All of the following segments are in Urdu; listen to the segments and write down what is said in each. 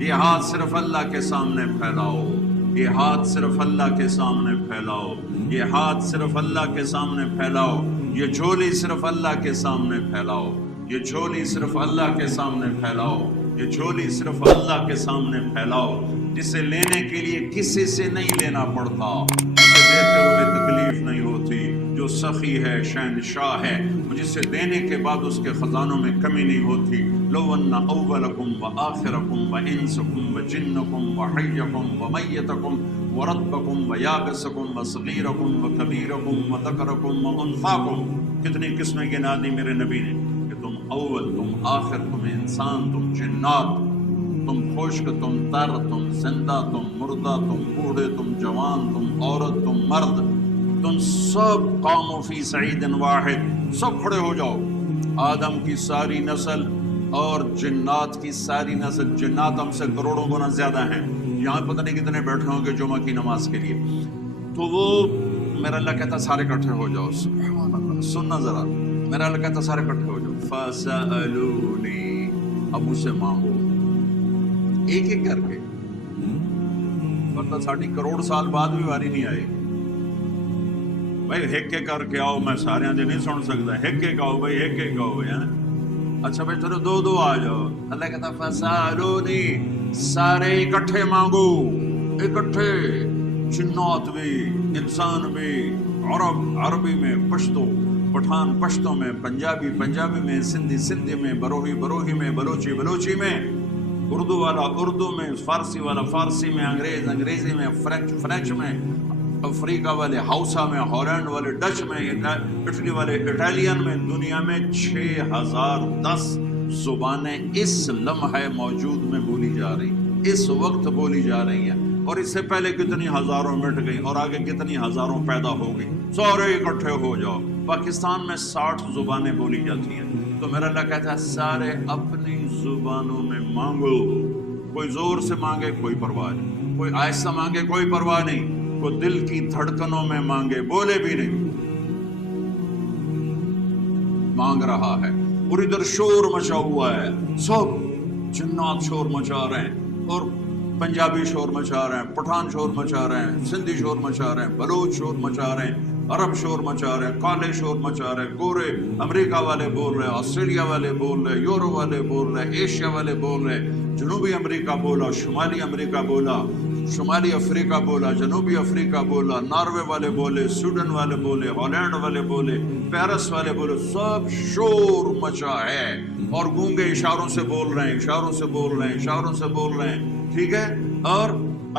یہ ہاتھ صرف اللہ کے سامنے پھیلاؤ، یہ ہاتھ صرف اللہ کے سامنے پھیلاؤ، یہ ہاتھ صرف اللہ کے سامنے پھیلاؤ، یہ جھولی صرف اللہ کے سامنے پھیلاؤ، یہ جھولی صرف اللہ کے سامنے پھیلاؤ، یہ جھولی صرف اللہ کے سامنے پھیلاؤ، جسے لینے کے لیے کسی سے نہیں لینا پڑتا، جسے دیتے ہوئے تکلیف نہیں ہوتی، جو سخی ہے، شہنشاہ ہے، جسے دینے کے بعد اس کے خزانوں میں کمی نہیں ہوتی۔ لو ان اولکم وآخرکم وانسکم وجنکم وحیکم ومیتکم ورطبکم ویابسکم وصغیرکم وکبیرکم وذکرکم وانثاکم، کتنی قسمیں گنا دی میرے نبی نے کہ تم اول، تم آخر، تم انسان، تم جنات، تم خشک، تم تر، تم زندہ، تم مردہ، تم بوڑھے، تم جوان، تم عورت، تم مرد، تم سب قوموا فی صعید واحد، سب کھڑے ہو جاؤ۔ آدم کی ساری نسل اور جنات کی ساری نسل، جنات ہم سے کروڑوں گنا زیادہ ہیں، یہاں پتہ نہیں کتنے بیٹھے ہوں گے جمعہ کی نماز کے لیے، تو وہ میرا اللہ کہتا سارے اکٹھے ہو جاؤ۔ سبحان اللہ، سننا ذرا، میرا اللہ کہتا سارے اکٹھے ہو جاؤ۔ فَسَأَلُونِي، اب مجھ سے مانگو، ایک ایک کر کے، ورنہ ساڑھی کروڑ سال بعد بھی واری نہیں آئے گی۔ بھائی ہیک کے کر کے آؤ، میں سارے آنجے نہیں سن سکتا، ہیک کے آؤ بھائی، ہیک کے آؤ بھائی۔ اچھا بھائی چلو دو دو آ جاؤ۔ اللہ کہتا فَسَأَلُونِي، سارے اکٹھے مانگو، اکٹھے، جنات بھی، انسان بھی، عرب عربی میں، پشتو پٹھان پشتوں میں، پنجابی پنجابی میں، سندھی سندھی میں، بروہی بروہی میں، بلوچی بلوچی میں، اردو والا اردو میں، فارسی والا فارسی میں، انگریز انگریزی میں، فرینچ فرینچ میں، افریقہ والے ہاؤسا میں، ہالینڈ والے ڈچ میں، اٹلی والے اٹالین میں، دنیا میں 6010 زبانیں اس لمحہ موجود میں بولی جا رہی، اس وقت بولی جا رہی ہیں، اور اس سے پہلے کتنی ہزاروں مٹ گئی اور آگے کتنی ہزاروں پیدا ہو گئی۔ سارے اکٹھے ہو جاؤ۔ پاکستان میں 60 زبانیں بولی جاتی ہیں، تو میرا اللہ کہتا ہے سارے اپنی زبانوں میں مانگو، کوئی زور سے مانگے کوئی پرواہ نہیں، کوئی آہستہ مانگے کوئی پرواہ نہیں، کوئی دل کی دھڑکنوں میں مانگے، بولے بھی نہیں، مانگ رہا ہے۔ اور ادھر شور مچا ہوا ہے، سب جنات شور مچا رہے ہیں، اور پنجابی شور مچا رہے ہیں، پٹھان شور مچا رہے ہیں، سندھی شور مچا رہے ہیں، بلوچ شور مچا رہے ہیں، عرب شور مچا رہے ہیں، کالے شور مچا رہے ہیں، گورے امریکہ والے بول رہے ہیں، آسٹریلیا والے بول رہے ہیں، یورو والے بول رہے ہیں، ایشیا والے بول رہے ہیں، جنوبی امریکہ بولا، شمالی امریکہ بولا، شمالی افریقہ بولا، جنوبی افریقہ بولا، ناروے والے بولے، سویڈن والے بولے، ہالینڈ والے بولے، پیرس والے بولے، سب شور مچا ہے، اور گونگے اشاروں سے بول رہے ہیں، اشاروں سے بول رہے ہیں، اشاروں سے بول رہے ہیں، ٹھیک ہے، اور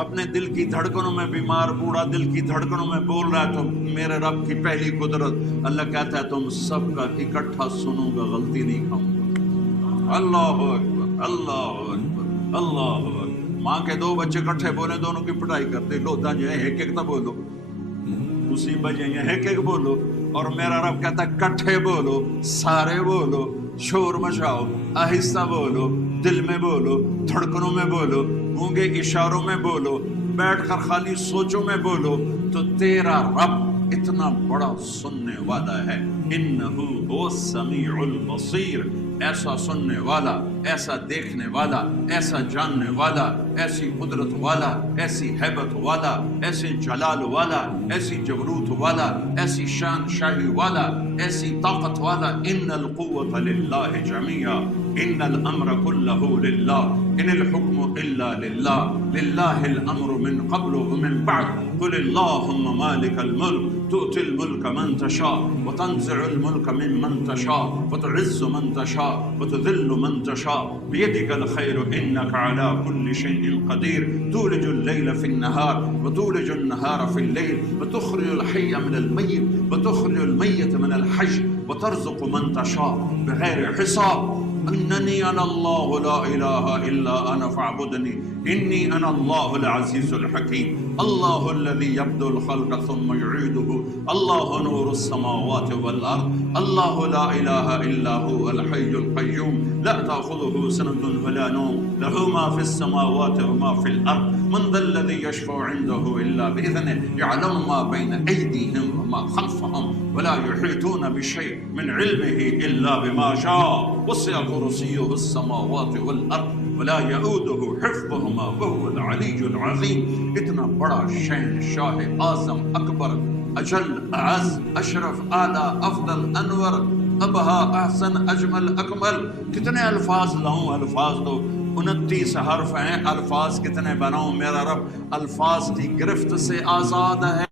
اپنے دل کی دھڑکنوں میں بیمار بوڑھا دل کی دھڑکنوں میں بول رہا ہے، تو میرے رب کی پہلی قدرت اللہ کہتا ہے تم سب کا اکٹھا سنوں گا، غلطی نہیں کھاؤں گا۔ اللہ اکبر، اللہ اکبر، اللہ اکبر۔ ماں کے دو بچے کٹھے بولے، دونوں کی پٹائی کرتے، لوتا جو ہے ایک ایک نہ بولو، مصیبت جو ہے ایک ایک بولو، اور میرا رب کہتا ہے کٹھے بولو، سارے بولو، شور مچاؤ، آہستہ بولو، دل میں بولو، دھڑکنوں میں بولو، گونگے اشاروں میں بولو، بیٹھ کر خالی سوچوں میں بولو، تو تیرا رب اتنا بڑا سننے والا ہے۔ انہو هو السمیع البصیر، ایسا سننے والا، ایسا دیکھنے والا، ایسا جاننے والا، ایسی قدرت والا، ایسی ہیبت والا، ایسے جلال والا، ایسی جبروت والا، ایسی شان شاہی والا، ایسی طاقت والا۔ ان القوة للہ جميعا، ان الامر كله للہ، ان الحکم الا للہ، للہ الامر من قبل ومن بعد، قل اللہم مالک الملک تؤتی الملک من تشاء وتنزع الملک ممن تشاء وتعز من تشاء وتذل من تشاء بيدك الخير إنك على كل شيء قدير، تولج الليل في النهار وتولج النهار في الليل وتخرج الحي من الميت وتخرج الميت من الحي وترزق من تشاء بغير حساب، انني انا الله لا اله الا انا فاعبدني اني انا الله العزيز الحكيم، الله الذي يبدأ الخلق ثم يعيده، الله نور السماوات والارض، الله لا اله الا هو الحي القيوم لا تاخذه سنة ولا نوم، له ما في السماوات وما في الارض، من ذا الذي يشفع عنده الا باذنه، يعلم ما بين ايديهم وما خلفهم ولا يحيطون بشيء من علمه الا بما شاء، وسع كرسيه السماوات والارض ولا يؤوده حفظهما وهو العلی العظیم. اتنا بڑا شہن شاہ اعظم اکبر اجل اعز اشرف اعلی افضل انور ابہا احسن اجمل اکمل. کتنے الفاظ لاؤں؟ الفاظ تو 29 حرف ہیں، الفاظ کتنے بناؤں؟ میرا رب الفاظ کی گرفت سے آزاد ہے.